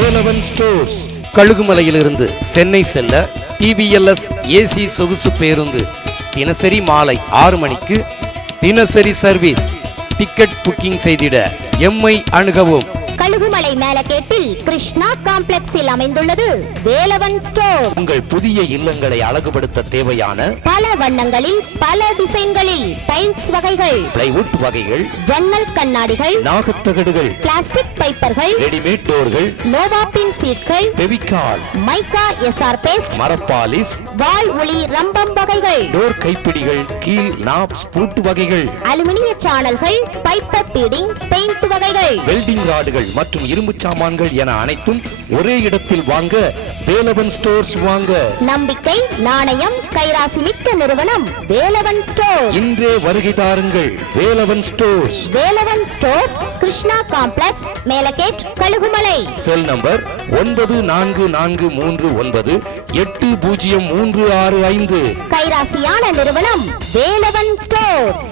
Velavan stores. கழுகுமலையிலிருந்து Chennai செல்ல TVLS AC சொகுசு பேருந்து தினசரி மாலை 6 மணிக்கு தினசரி சர்வீஸ். டிக்கெட் புக்கிங் செய்திட எம்மை அணுகவும். கழுகுமலை மேலகேட்டில் கிருஷ்ணா காம்ப்ளெக்ஸில் அமைந்துள்ளது வேலவன் ஸ்டோர். உங்கள் புதிய இல்லங்களை அழகுபடுத்த தேவையான பல வண்ணங்களில் பல டிசைன்களில் டைல்ஸ் வகைகள், பிளைவுட் வகைகள், ஜன்னல் கண்ணாடிகள், நாகத்தகடுகள், பிளாஸ்டிக் பைப்பர்கள், ரெடிமேட் டோர்கள், நோவாபின் சீட்கள், பெவிகால், மைக்கா SR பேஸ்ட், மரப்பாலிஸ், வால் ஒளி ரம்பம் வகைகள், டோர் கைப்பிடிகள், கீல் நாப்ஸ் பூட்டு வகைகள், அலுமினிய சானல்கள், பைப்பர் பீடிங் பெயிண்ட் வகைகள், வெல்டிங் ராடுகள் மற்றும் இரும்பு சாமான்கள் என அனைத்தும் ஒரே இடத்தில் வாங்க வேலவன் ஸ்டோர்ஸ் வாங்க. நம்பிக்கை, நாணயம், கைராசி மிக்க நிறுவனம் வேலவன் ஸ்டோர். இன்றே வருகை தாருங்கள். Velavan stores. Velavan store, Krishna complex, Melagate, Kazhugumalai. Cell number 9443980365. கைராசியான நிறுவனம் வேலவன் ஸ்டோர்ஸ்.